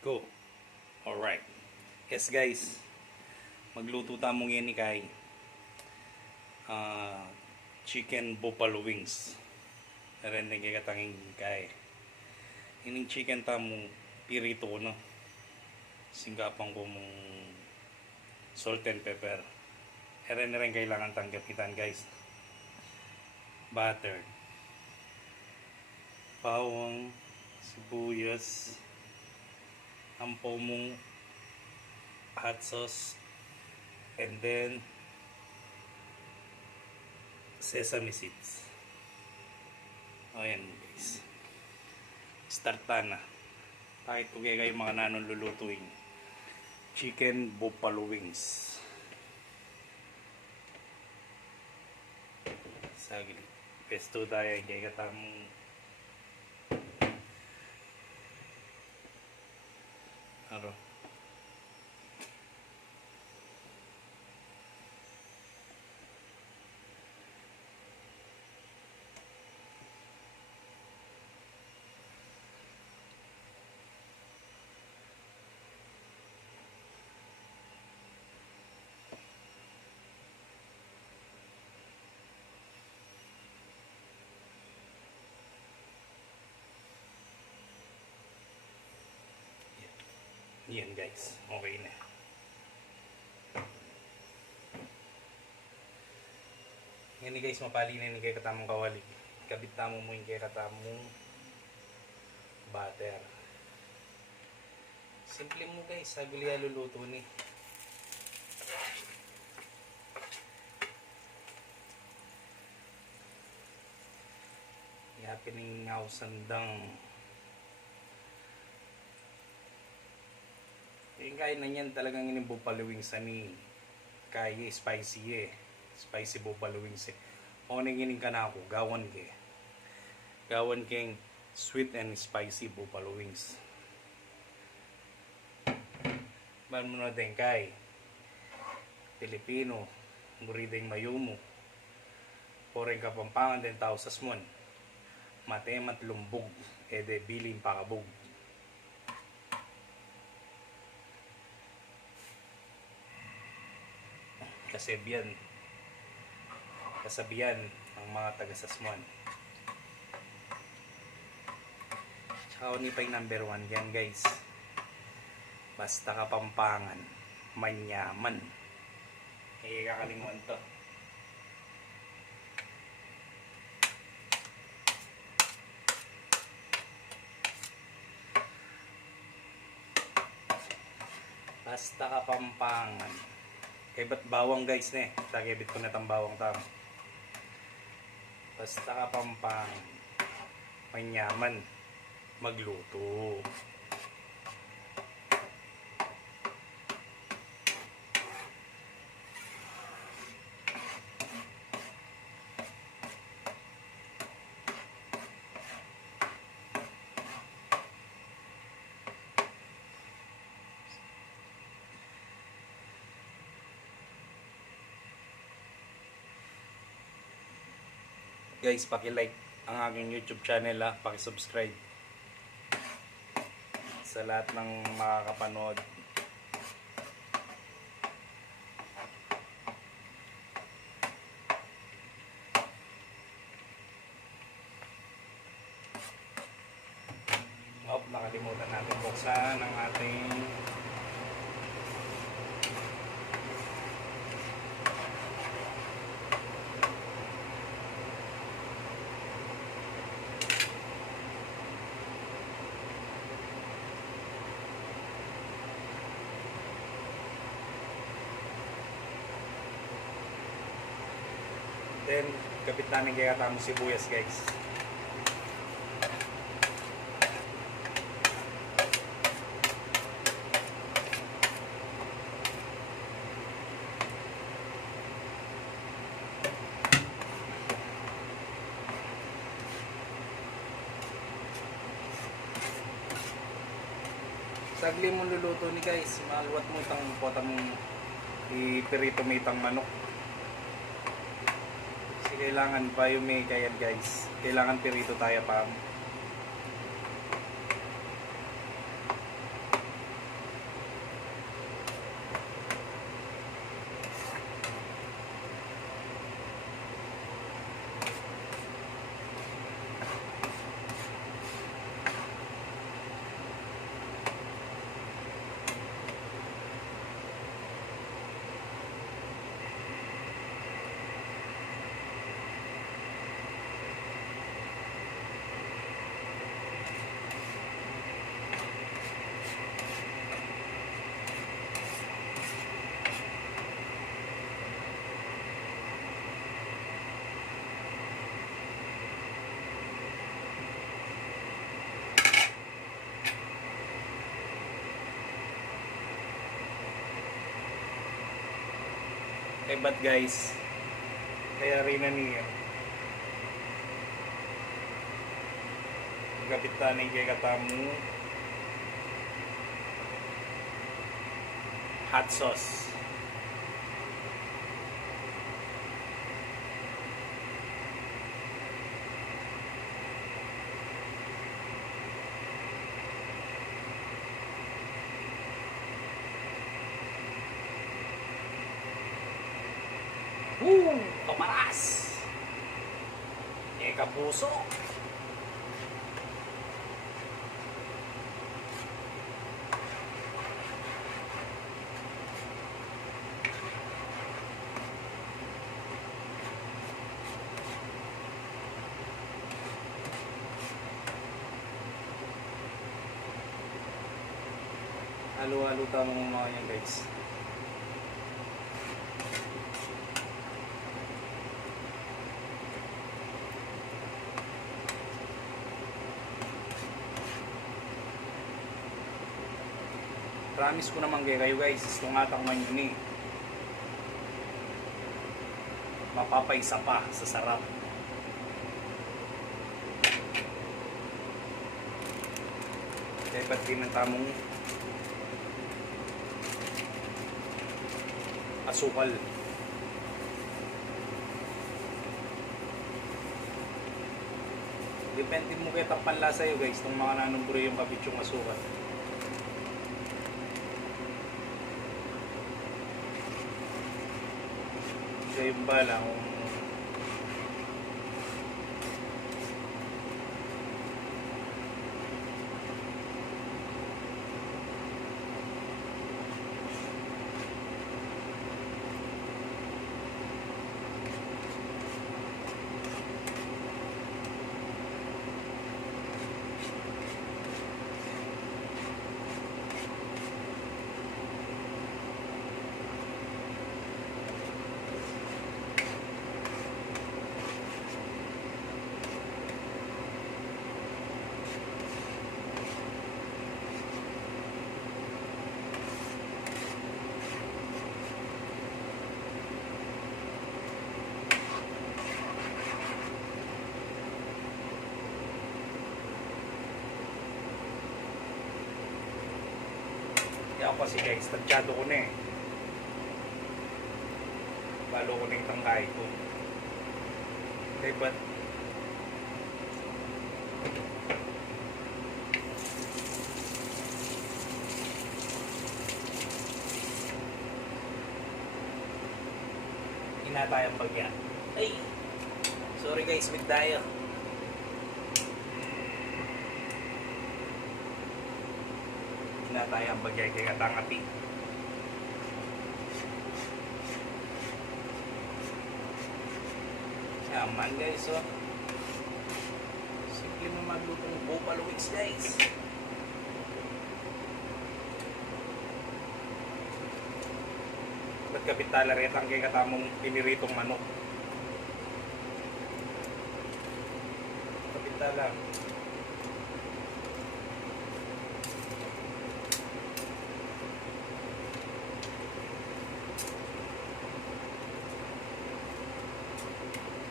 Go. Alright. Yes guys, magluto tamong yan ni Kai. Chicken buffalo wings. Narinig kay katanging Kai. Ining chicken tamong pirito no. Singgapang ko mong salt and pepper. Eren rin kailangan tanggapitan guys. Butter. Bawang, sibuyas, ampaw mong hot sauce, and then sesame seeds. Ayan guys, start na. Kahit kung kayo mga nanon lulutuin chicken buffalo wings. Saglit pesto tayo kaya katamong aro. Yan guys, okay na. Yan guys, mapali na yung kay katamong kawali. Kabit tamo mo yung kay katamong butter. Simple mo guys, saguli luluto ni. Yapin ng sandang. Yung kain na yan talagang yung buffalo wings ani kaya spicy spicy buffalo wings o nanginin ka na ako gawan keng sweet and spicy buffalo wings man mo na din kay Pilipino murideng mayumo poreng kapampangan din tao sa smon matemat lumbog ede bilin pakabog. Kasabihan ng mga taga-Sasmuan. Tsaka ni pa yung number 1 yan guys. Basta Kapampangan, manyaman. Kakalimutan to. Basta Kapampangan. Kay ba't bawang guys ne? Tagabit ko na tang bawang tama. Basta Kapampangan, manyaman, magluto. Guys, paki-like ang aking YouTube channel paki-subscribe sa lahat ng makakapanood. Nakalimutan natin buksan ang ating then kapit namin kaya tamang sibuyas guys. Sagli mo luluto ni guys, maluwat mo itang pota mong ipirito mo itang manok. Kasi kailangan pa yung may kayan guys, kailangan pirito tayo pa. but guys, kaya rin na niya. Kapitan ng kay katamu hot sauce. Kamaras! Eh, kapuso! Halo-halo tamang mga yan guys. Promise ko naman kayo guys, tungatang man yun eh. Mapapaisa pa sa sarap. Kaya ba't din ang tamong asukal. Depende mo kaya panlasa yun guys, itong mga nanumbro yung kabitsong asukal. Siya yung bala kung ako kasi guys, tadyado ko na eh. Balo ko na yung tangkay ko. Okay, but hinatayang bagya. Ay! Sorry guys, with tayo. Hinatayang bagay kay katangati. Yaman guys, oh. Simple na maglutong buffalo wings guys. Ba't kapitala rin ang kay katamong piniritong manok? Kapitala.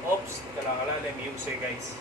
Oops, kalakalalim yung say guys.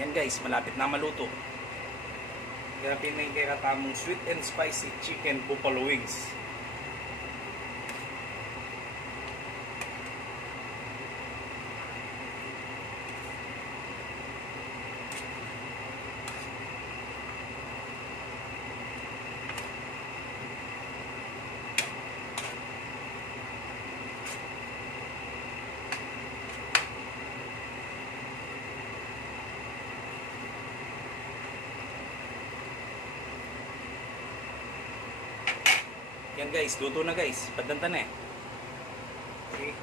Yan guys, malapit na maluto. Kaya pinay kay katamong sweet and spicy chicken buffalo wings. Yan guys, luto na guys. Padanta na eh. Okay.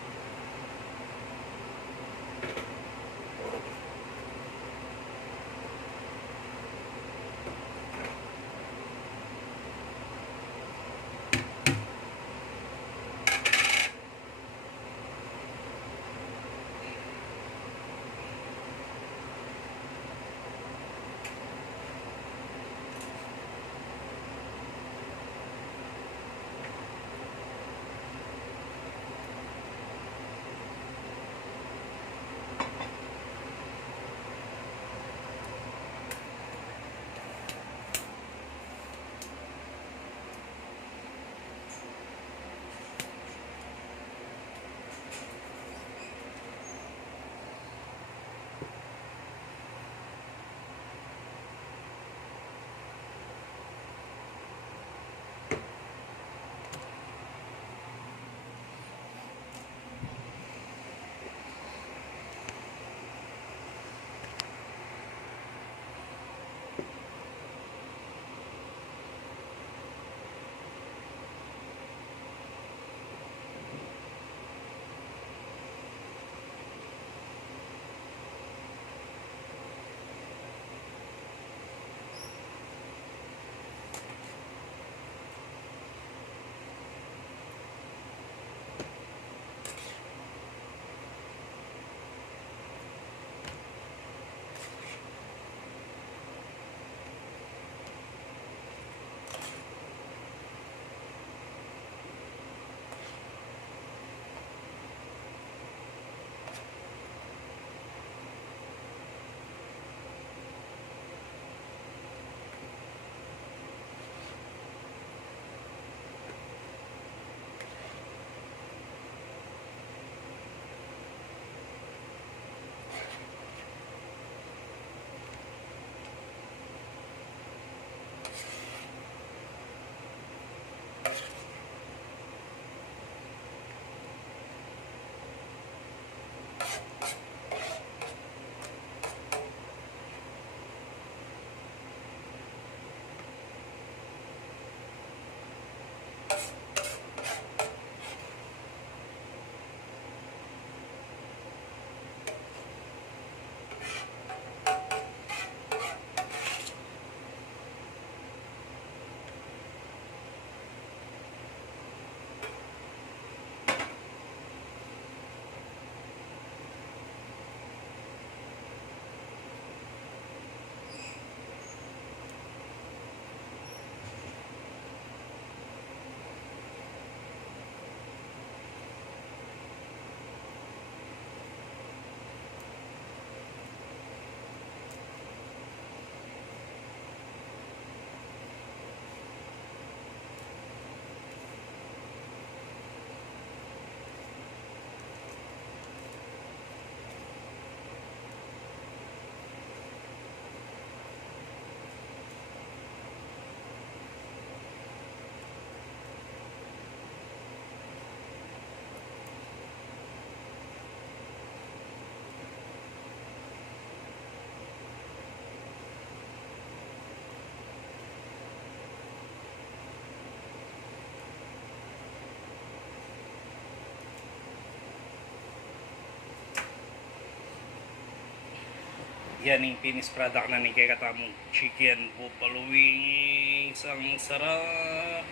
Yan yung finished product na ni kay katamong chicken buffalo wings. Ang sarap.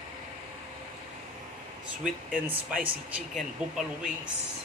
Sweet and spicy chicken buffalo wings.